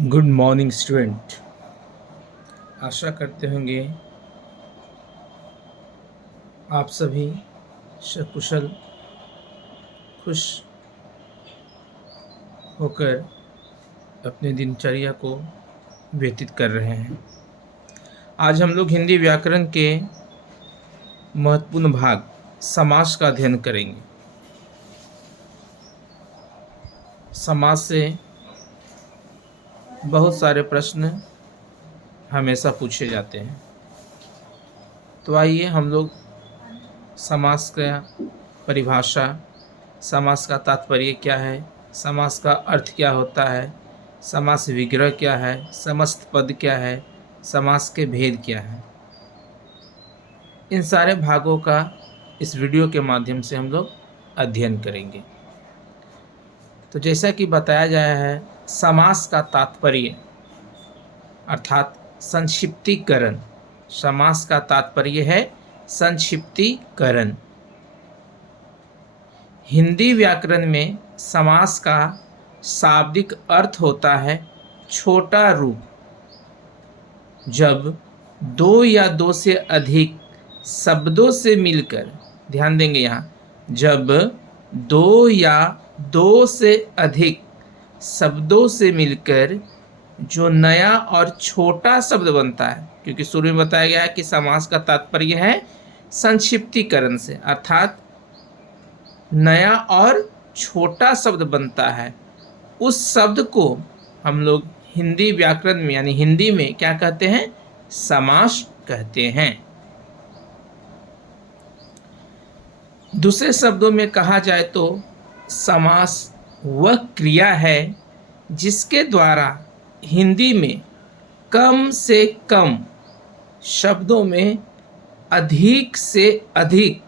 Good morning student. आशा करते होंगे आप सभी सकुशल खुश होकर अपने दिनचर्या को व्यतीत कर रहे हैं। आज हम लोग हिंदी व्याकरण के महत्वपूर्ण भाग समास का अध्ययन करेंगे। समास से बहुत सारे प्रश्न हमेशा पूछे जाते हैं, तो आइए हम लोग समास का परिभाषा, समास का तात्पर्य क्या है, समास का अर्थ क्या होता है, समास विग्रह क्या है, समस्त पद क्या है, समास के भेद क्या है, इन सारे भागों का इस वीडियो के माध्यम से हम लोग अध्ययन करेंगे। तो जैसा कि बताया गया है, समास का तात्पर्य अर्थात संक्षिप्तीकरण। समास का तात्पर्य है संक्षिप्तीकरण। हिंदी व्याकरण में समास का शाब्दिक अर्थ होता है छोटा रूप। जब दो या दो से अधिक शब्दों से मिलकर, ध्यान देंगे यहाँ, जब दो या दो से अधिक शब्दों से मिलकर जो नया और छोटा शब्द बनता है, क्योंकि शुरू में बताया गया है कि समास का तात्पर्य है संक्षिप्तीकरण से, अर्थात नया और छोटा शब्द बनता है, उस शब्द को हम लोग हिंदी व्याकरण में यानी हिंदी में क्या कहते हैं? समास कहते हैं। दूसरे शब्दों में कहा जाए तो समास वह क्रिया है जिसके द्वारा हिंदी में कम से कम शब्दों में अधिक से अधिक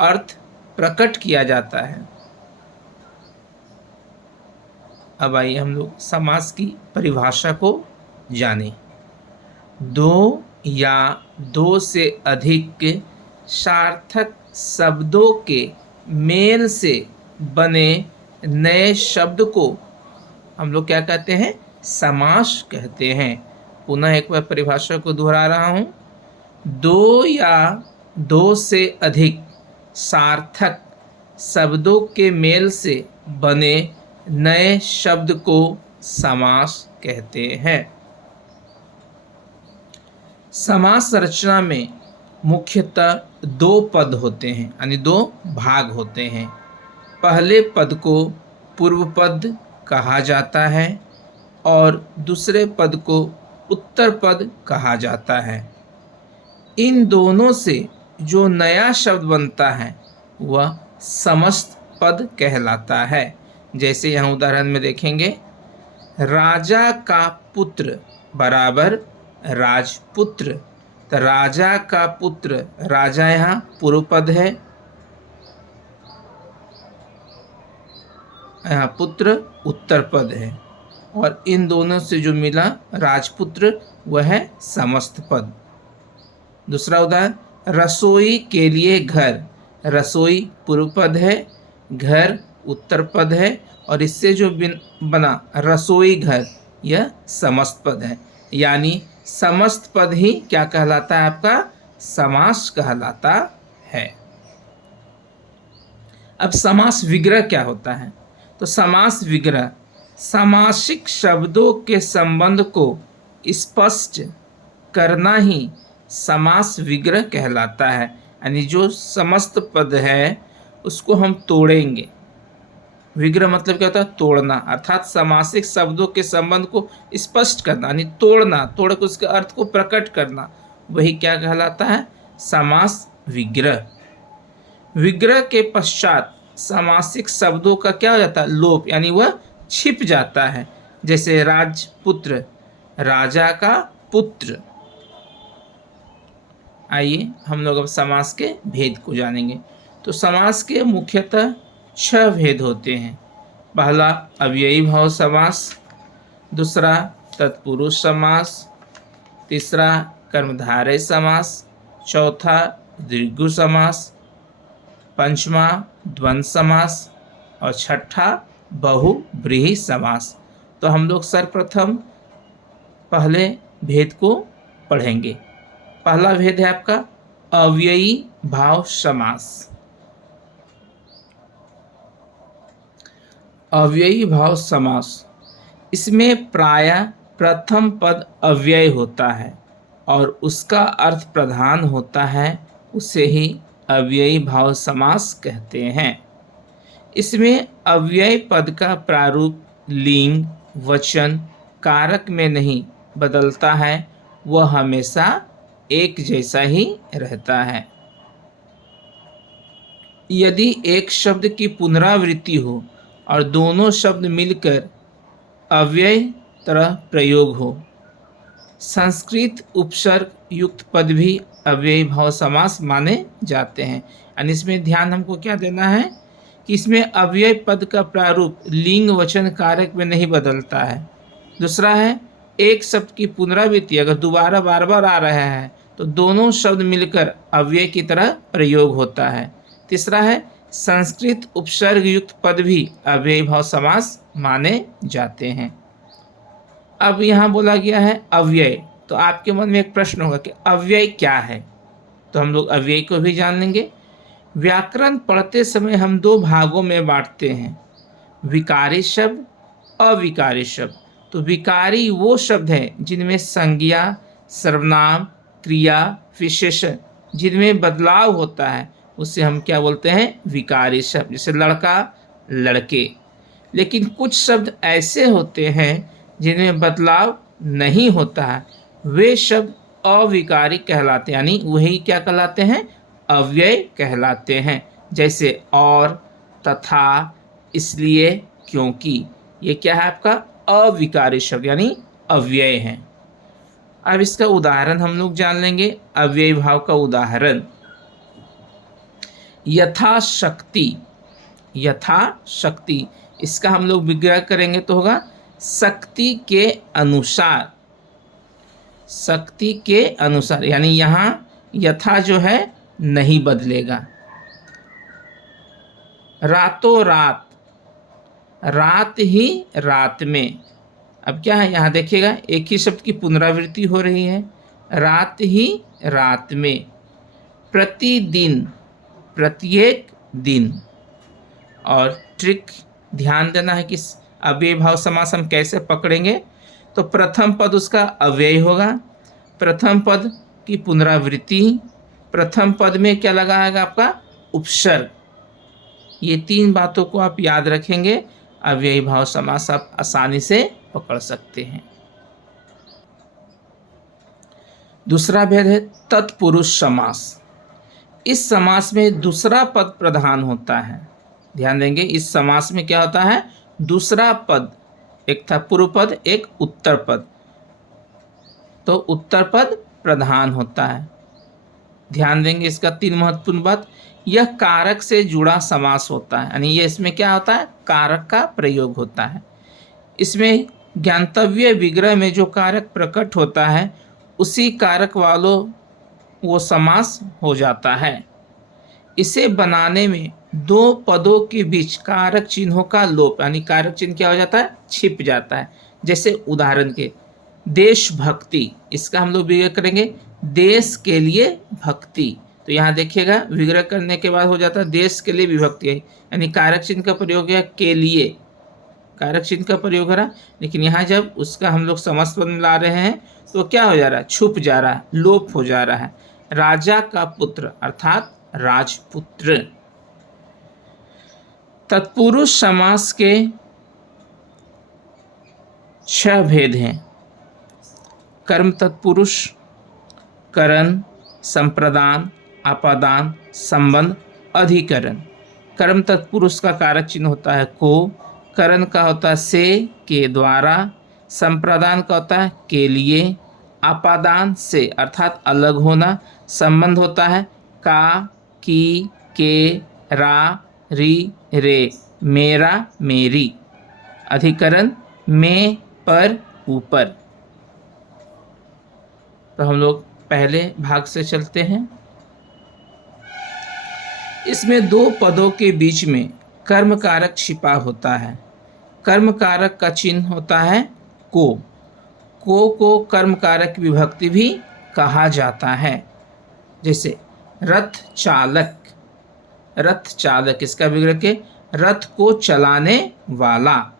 अर्थ प्रकट किया जाता है। अब आइए हम लोग समास की परिभाषा को जानें। दो या दो से अधिक सार्थक शब्दों के मेल से बने नए शब्द को हम लोग क्या कहते हैं? समास कहते हैं। पुनः एक बार परिभाषा को दोहरा रहा हूं। दो या दो से अधिक सार्थक शब्दों के मेल से बने नए शब्द को समास कहते हैं। समास रचना में मुख्यतः दो पद होते हैं, यानी दो भाग होते हैं। पहले पद को पूर्व पद कहा जाता है और दूसरे पद को उत्तर पद कहा जाता है। इन दोनों से जो नया शब्द बनता है वह समस्त पद कहलाता है। जैसे यहाँ उदाहरण में देखेंगे, राजा का पुत्र बराबर राजपुत्र। तो राजा का पुत्र, राजा यहाँ पूर्व पद है, यहाँ पुत्र उत्तर पद है, और इन दोनों से जो मिला राजपुत्र वह है समस्त पद। दूसरा उदाहरण, रसोई के लिए घर। रसोई पूर्व पद है, घर उत्तर पद है, और इससे जो बना रसोई घर, यह समस्त पद है। यानी समस्त पद ही क्या कहलाता है? आपका समास कहलाता है। अब समास विग्रह क्या होता है? तो समास विग्रह सामासिक शब्दों के संबंध को स्पष्ट करना ही समास विग्रह कहलाता है। यानी जो समस्त पद है उसको हम तोड़ेंगे। विग्रह मतलब क्या होता है? तोड़ना, अर्थात सामासिक शब्दों के संबंध को स्पष्ट करना, यानी तोड़ना, तोड़ के उसके अर्थ को प्रकट करना, वही क्या कहलाता है? समास विग्रह। विग्रह के पश्चात सामासिक शब्दों का क्या हो जाता है? लोप, यानी वह छिप जाता है। जैसे राजपुत्र, राजा का पुत्र। आइए हम लोग अब समास के भेद को जानेंगे। तो समास के मुख्यतः 6 भेद होते हैं। पहला अव्ययी भाव समास, दूसरा तत्पुरुष समास, तीसरा कर्मधारय समास, चौथा दीर्घु समास, पंचमा द्वंद्व समास और छठा बहुव्रीहि समास। तो हम लोग सर्वप्रथम पहले भेद को पढ़ेंगे। पहला भेद है आपका अव्ययी भाव समास। अव्ययी भाव समास, इसमें प्रायः प्रथम पद अव्यय होता है और उसका अर्थ प्रधान होता है, उसे ही अव्ययी भाव समास कहते हैं। इसमें अव्यय पद का प्रारूप लिंग, वचन, कारक में नहीं बदलता है, वह हमेशा एक जैसा ही रहता है। यदि एक शब्द की पुनरावृत्ति हो और दोनों शब्द मिलकर अव्यय तरह प्रयोग हो, संस्कृत उपसर्ग युक्त पद भी अव्ययी भाव समास माने जाते हैं। यानी इसमें ध्यान हमको क्या देना है कि इसमें अव्यय पद का प्रारूप लिंग, वचन, कारक में नहीं बदलता है। दूसरा है एक शब्द की पुनरावृत्ति अगर दोबारा बार बार आ रहा है तो दोनों शब्द मिलकर अव्यय की तरह प्रयोग होता है। तीसरा है संस्कृत उपसर्ग युक्त पद भी अव्ययी भाव समास माने जाते हैं। अब यहाँ बोला गया है अव्यय, तो आपके मन में एक प्रश्न होगा कि अव्यय क्या है, तो हम लोग अव्यय को भी जान लेंगे। व्याकरण पढ़ते समय हम दो भागों में बांटते हैं, विकारी शब्द, अविकारी शब्द। तो विकारी वो शब्द हैं जिनमें संज्ञा, सर्वनाम, क्रिया, विशेषण जिनमें बदलाव होता है, उसे हम क्या बोलते हैं, विकारी शब्द। जैसे लड़का, लड़के। लेकिन कुछ शब्द ऐसे होते हैं जिनमें बदलाव नहीं होता है, वे शब्द अविकारी कहलाते हैं, यानी वही क्या कहलाते हैं, अव्यय कहलाते हैं। जैसे और, तथा, इसलिए, क्योंकि, ये क्या है आपका अविकारी शब्द यानी अव्यय है। अब इसका उदाहरण हम लोग जान लेंगे। अव्ययी भाव का उदाहरण यथाशक्ति। यथाशक्ति, इसका हम लोग विग्रह करेंगे तो होगा शक्ति के अनुसार। शक्ति के अनुसार, यानी यहाँ यथा जो है नहीं बदलेगा। रातों रात, रात ही रात में। अब क्या है, यहाँ देखिएगा एक ही शब्द की पुनरावृत्ति हो रही है, रात ही रात में। प्रतिदिन, प्रत्येक दिन। और ट्रिक ध्यान देना है कि अव्ययी भाव समास हम कैसे पकड़ेंगे। तो प्रथम पद उसका अव्यय होगा, प्रथम पद की पुनरावृत्ति, प्रथम पद में क्या लगाएगा आपका उपसर्ग। ये तीन बातों को आप याद रखेंगे, अव्ययी भाव समास आप आसानी से पकड़ सकते हैं। दूसरा भेद है तत्पुरुष समास। इस समास में दूसरा पद प्रधान होता है। ध्यान देंगे, इस समास में क्या होता है, दूसरा पद, एक था पूर्व पद, एक उत्तर पद, तो उत्तर पद प्रधान होता है। ध्यान देंगे इसका तीन महत्वपूर्ण बात। यह कारक से जुड़ा समास होता है, यानी ये इसमें क्या होता है, कारक का प्रयोग होता है। इसमें ज्ञातव्य विग्रह में जो कारक प्रकट होता है उसी कारक वालों वो समास हो जाता है। इसे बनाने में दो पदों के बीच कारक चिन्हों का लोप, यानी कारक चिन्ह क्या हो जाता है, छिप जाता है। जैसे उदाहरण के देशभक्ति, इसका हम लोग विग्रह करेंगे देश के लिए भक्ति। तो यहाँ देखिएगा विग्रह करने के बाद हो जाता है देश के लिए विभक्ति है, यानी कारक चिन्ह का प्रयोग है के लिए, कारक चिन्ह का प्रयोग हो रहा। लेकिन यहाँ जब उसका हम लोग समस्त पद में ला रहे हैं तो क्या हो जा रहा है, छुप जा रहा है, लोप हो जा रहा है। राजा का पुत्र अर्थात राजपुत्र। तत्पुरुष समास के 6 भेद हैं। कर्म तत्पुरुष, करण, संप्रदान, आपादान, संबंध, अधिकरण। कर्म तत्पुरुष का कारक चिन्ह होता है को, करण का होता है से, के द्वारा, संप्रदान का होता है के लिए, आपादान से अर्थात अलग होना, संबंध होता है का, की, के, रा, री, रे, मेरा, मेरी, अधिकरण में, पर, ऊपर। तो हम लोग पहले भाग से चलते हैं। इसमें दो पदों के बीच में कर्म कारक छिपा होता है। कर्म कारक का चिन्ह होता है को कर्म कारक विभक्ति भी कहा जाता है। जैसे रथ चालक इसका विग्रह के रथ को चलाने वाला,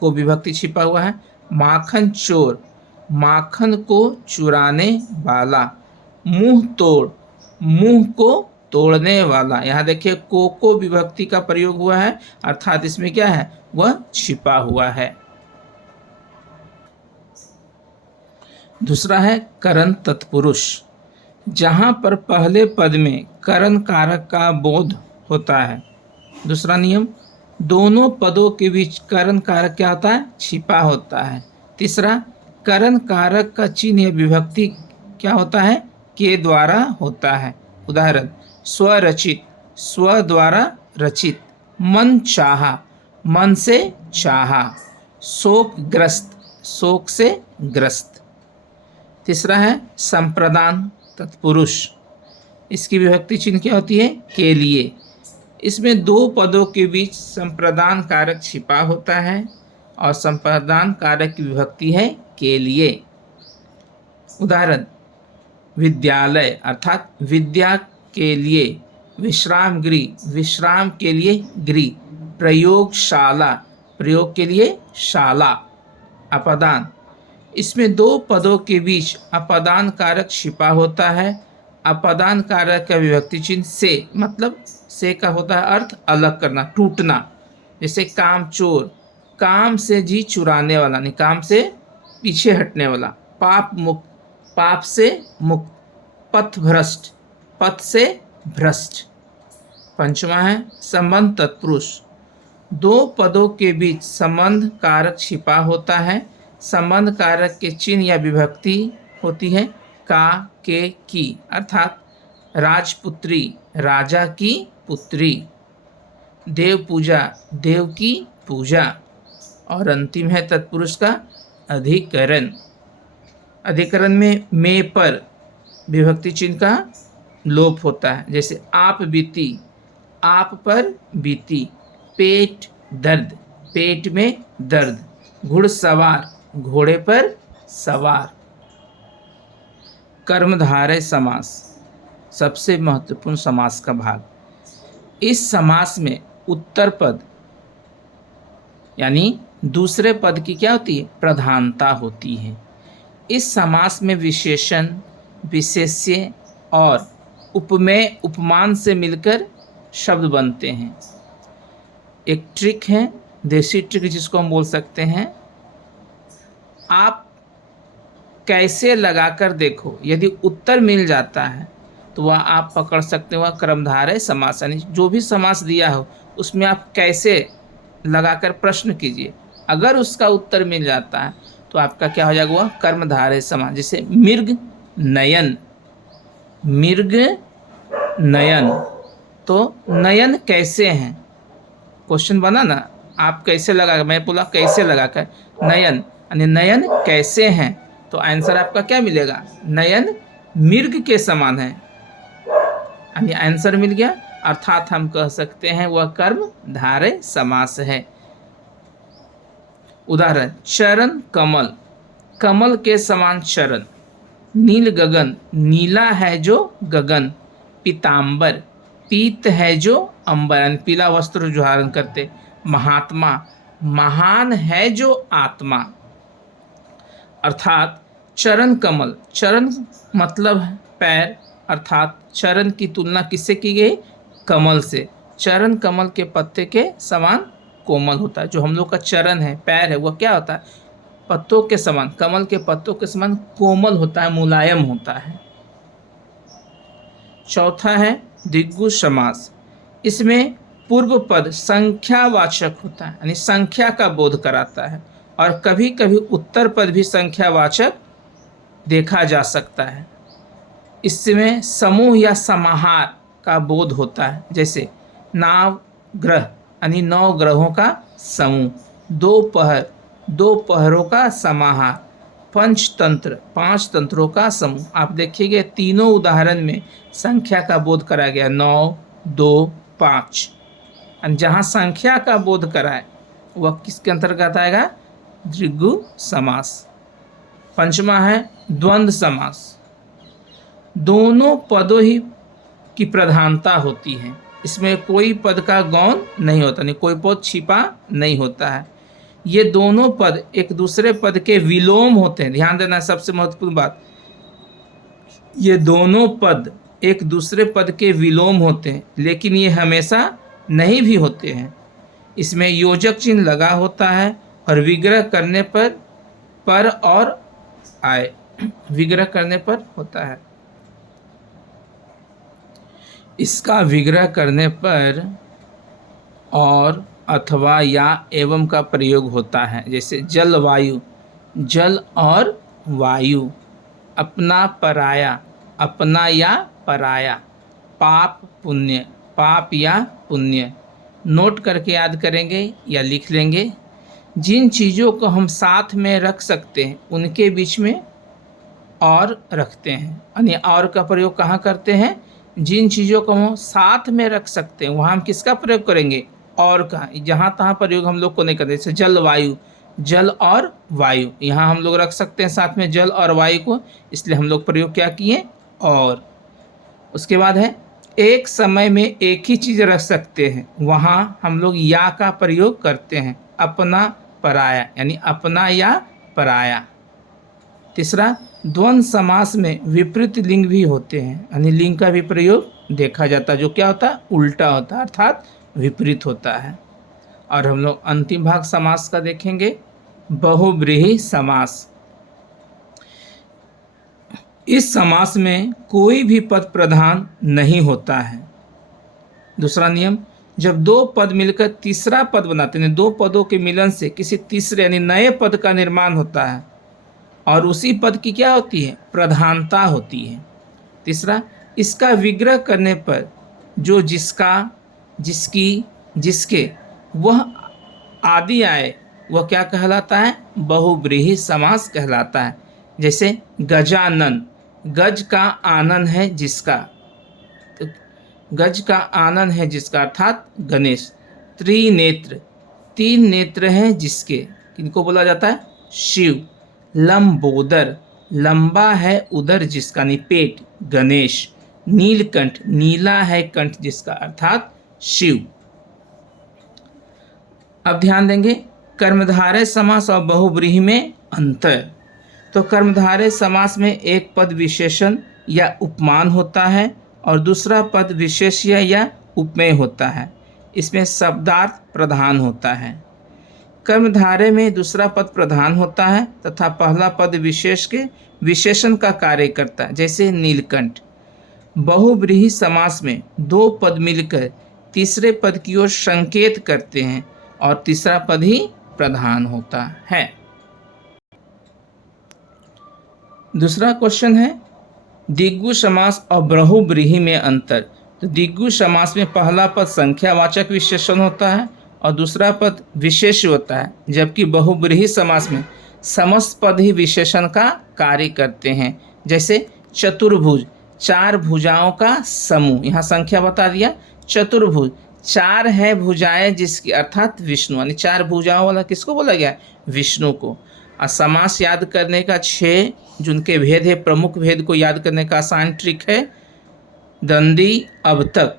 को विभक्ति छिपा हुआ है। माखन चोर, माखन को चुराने वाला। मुंह तोड़, मुंह को तोड़ने वाला। यहाँ देखिए को विभक्ति का प्रयोग हुआ है, अर्थात इसमें क्या है, वह छिपा हुआ है। दूसरा है करण तत्पुरुष, जहाँ पर पहले पद में करण कारक का बोध होता है। दूसरा नियम, दोनों पदों के बीच करण कारक क्या होता है, छिपा होता है। तीसरा, करण कारक का चिन्ह या विभक्ति क्या होता है, के द्वारा होता है। उदाहरण, स्वरचित, स्व द्वारा रचित। मन चाहा, मन से चाहा। शोकग्रस्त, शोक से ग्रस्त। तीसरा है संप्रदान तत्पुरुष, इसकी विभक्ति चिन्ह क्या होती है, के लिए। इसमें दो पदों के बीच संप्रदान कारक छिपा होता है और संप्रदान कारक की विभक्ति है के लिए। उदाहरण, विद्यालय अर्थात विद्या के लिए। विश्राम गृह, विश्राम के लिए गृह। प्रयोगशाला, प्रयोग के लिए शाला। अपदान, इसमें दो पदों के बीच अपदान कारक छिपा होता है। अपदान कारक का विभक्ति चिन्ह से, मतलब से का होता है अर्थ अलग करना, टूटना। जैसे कामचोर, काम से जी चुराने वाला, नहीं काम से पीछे हटने वाला। पाप मुक्त, पाप से मुक्त। पथ भ्रष्ट, पथ से भ्रष्ट। पंचमा है संबंध तत्पुरुष, दो पदों के बीच संबंध कारक छिपा होता है। संबंध कारक के चिन्ह या विभक्ति होती है का, के, की। अर्थात राजपुत्री, राजा की पुत्री। देव पूजा, देव की पूजा। और अंतिम है तत्पुरुष का अधिकरण। अधिकरण में पर विभक्ति चिन्ह का लोप होता है। जैसे आप बीती, आप पर बीती। पेट दर्द, पेट में दर्द। घुड़सवार, घोड़े पर सवार। कर्मधारय समास सबसे महत्वपूर्ण समास का भाग। इस समास में उत्तर पद यानी दूसरे पद की क्या होती है, प्रधानता होती है। इस समास में विशेषण, विशेष्य और उपमेय उपमान से मिलकर शब्द बनते हैं। एक ट्रिक है, देसी ट्रिक जिसको हम बोल सकते हैं, आप कैसे लगाकर देखो, यदि उत्तर मिल जाता है तो वह आप पकड़ सकते हो, वह कर्मधारय समास। यानी जो भी समास दिया हो उसमें आप कैसे लगाकर प्रश्न कीजिए। अगर उसका उत्तर मिल जाता है तो आपका क्या हो जाएगा, वह कर्मधारय समास। जैसे मृग नयन, मृग नयन, तो नयन कैसे हैं, क्वेश्चन बना ना, आप कैसे लगा, मैं बोला कैसे लगाकर, नयन यानी नयन कैसे हैं, तो आंसर आपका क्या मिलेगा, नयन मृग के समान है, यानी आंसर मिल गया। अर्थात हम कह सकते हैं वह कर्मधारय समास है। उदाहरण, चरण कमल, कमल के समान चरण। नील गगन, नीला है जो गगन। पीतांबर, पीत है जो अंबर, यानी पीला वस्त्र जो धारण करते। महात्मा, महान है जो आत्मा। अर्थात चरण कमल, चरण मतलब पैर, अर्थात चरण की तुलना किससे की गई, कमल से। चरण कमल के पत्ते के समान कोमल होता है। जो हम लोग का चरण है, पैर है, वह क्या होता है, पत्तों के समान, कमल के पत्तों के समान कोमल होता है, मुलायम होता है। चौथा है द्विगु समास। इसमें पूर्व पद संख्यावाचक होता है, यानी संख्या का बोध कराता है, और कभी कभी उत्तर पद भी संख्यावाचक देखा जा सकता है। इसमें समूह या समाहार का बोध होता है। जैसे नाव ग्रह, यानी 9 ग्रहों का समूह। दोपहर, 2 पहरों का समाहार। पंचतंत्र, 5 तंत्रों का समूह। आप देखिएगा तीनों उदाहरण में संख्या का बोध कराया गया, 9, 2, 5। जहाँ संख्या का बोध कराए वह किसके अंतर्गत आएगा? द्विगु समास। पंचमा है द्वंद्व समास। दोनों पदों ही की प्रधानता होती है, इसमें कोई पद का गौण नहीं होता, नहीं कोई पद छिपा नहीं होता है। ये दोनों पद एक दूसरे पद के विलोम होते हैं, ध्यान देना सबसे महत्वपूर्ण बात। ये दोनों पद एक दूसरे पद के विलोम होते हैं, लेकिन ये हमेशा नहीं भी होते हैं। इसमें योजक चिन्ह लगा होता है और विग्रह करने पर और आए, विग्रह करने पर होता है। इसका विग्रह करने पर और अथवा या एवं का प्रयोग होता है, जैसे जल वायु, जल और वायु। अपना पराया, अपना या पराया। पाप पुण्य, पाप या पुण्य। नोट करके याद करेंगे या लिख लेंगे। जिन चीज़ों को हम साथ में रख सकते हैं उनके बीच में और रखते हैं, यानी और का प्रयोग कहाँ करते हैं? जिन चीज़ों को हम साथ में रख सकते हैं वहाँ हम किसका प्रयोग करेंगे? और का। जहाँ तहाँ प्रयोग हम लोग को नहीं करते। जैसे जल वायु, जल और वायु, यहाँ हम लोग रख सकते हैं साथ में जल और वायु को, इसलिए हम लोग प्रयोग क्या किए? और। उसके बाद है एक समय में एक ही चीज़ रख सकते हैं, वहाँ हम लोग या का प्रयोग करते हैं। अपना पराया, यानी अपना या पराया। तीसरा, द्वंद्व समास में विपरीत लिंग भी होते हैं, यानी लिंग का भी प्रयोग देखा जाता है, जो क्या होता है? उल्टा होता है, अर्थात विपरीत होता है। और हम लोग अंतिम भाग समास का देखेंगे, बहुब्रीहि समास। इस समास में कोई भी पद प्रधान नहीं होता है। दूसरा नियम, जब दो पद मिलकर तीसरा पद बनाते हैं, दो पदों के मिलन से किसी तीसरे यानी नए पद का निर्माण होता है और उसी पद की क्या होती है? प्रधानता होती है। तीसरा, इसका विग्रह करने पर जो जिसका, जिसकी, जिसके वह आदि आए वह क्या कहलाता है? बहुब्रीहि समास कहलाता है। जैसे गजानन, गज का आनन है जिसका, तो गज का आनन है जिसका अर्थात गणेश। त्रिनेत्र, तीन नेत्र हैं जिसके, किनको बोला जाता है? शिव। लंबोदर, लंबा है उदर जिसका, यानी पेट, गणेश। नीलकंठ, नीला है कंठ जिसका, अर्थात शिव। अब ध्यान देंगे कर्मधारय समास और बहुब्रीहि में अंतर। तो कर्मधारय समास में एक पद विशेषण या उपमान होता है और दूसरा पद विशेष्य या उपमेय होता है। इसमें शब्दार्थ प्रधान होता है। कर्मधारय में दूसरा पद प्रधान होता है तथा पहला पद विशेष के विशेषण का कार्य करता है, जैसे नीलकंठ। बहुब्रीहि समास में दो पद मिलकर तीसरे पद की ओर संकेत करते हैं और तीसरा पद ही प्रधान होता है। दूसरा क्वेश्चन है द्विगु समास और बहुब्रीहि में अंतर। तो द्विगु समास में पहला पद संख्यावाचक विशेषण होता है और दूसरा पद विशेष होता है, जबकि बहुब्रीहि समास में समस्त पद ही विशेषण का कार्य करते हैं। जैसे चतुर्भुज, चार भुजाओं का समूह, यहाँ संख्या बता दिया। चतुर्भुज, चार है भुजाएं जिसकी, अर्थात विष्णु, यानी चार भुजाओं वाला किसको बोला गया? विष्णु को। और समास याद करने का 6 जिनके भेद है, प्रमुख भेद को याद करने का आसान ट्रिक है दंदी अब तक,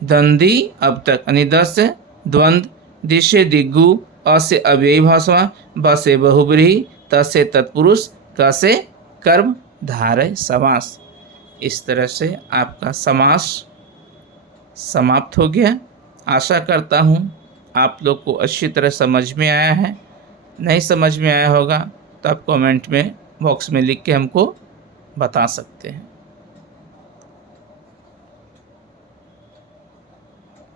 दंदी अब तक, यानी 10 से द्वंद्व, दि से द्विगु, अ से अव्ययी भाषा, ब से बहुब्रीहि, त से तत्पुरुष, क से कर्मधारय समास। इस तरह से आपका समास समाप्त हो गया। आशा करता हूँ आप लोग को अच्छी तरह समझ में आया है। नहीं समझ में आया होगा तो आप कमेंट में बॉक्स में लिख के हमको बता सकते हैं।